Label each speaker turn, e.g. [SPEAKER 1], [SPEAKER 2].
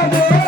[SPEAKER 1] Yeah, yeah.